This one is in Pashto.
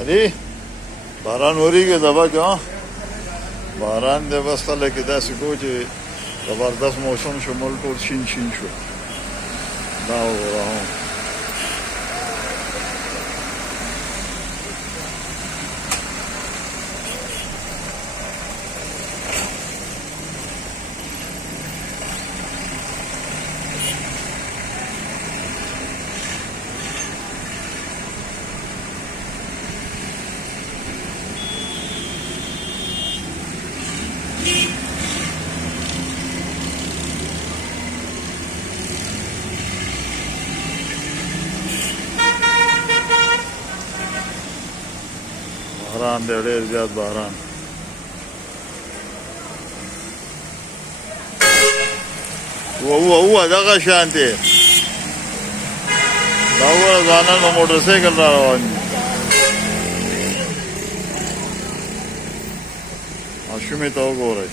अरे باران وریږي دبا کې باران د بس خلک داسې کو چې زبردست موسم شو مل ټول شین شین شو دا وګورم باران دی ډېر زیات باران ووه دغه شان دی دا وګوره ځوانان په موټر سایکل را روان دي ماشومې ته وګورئ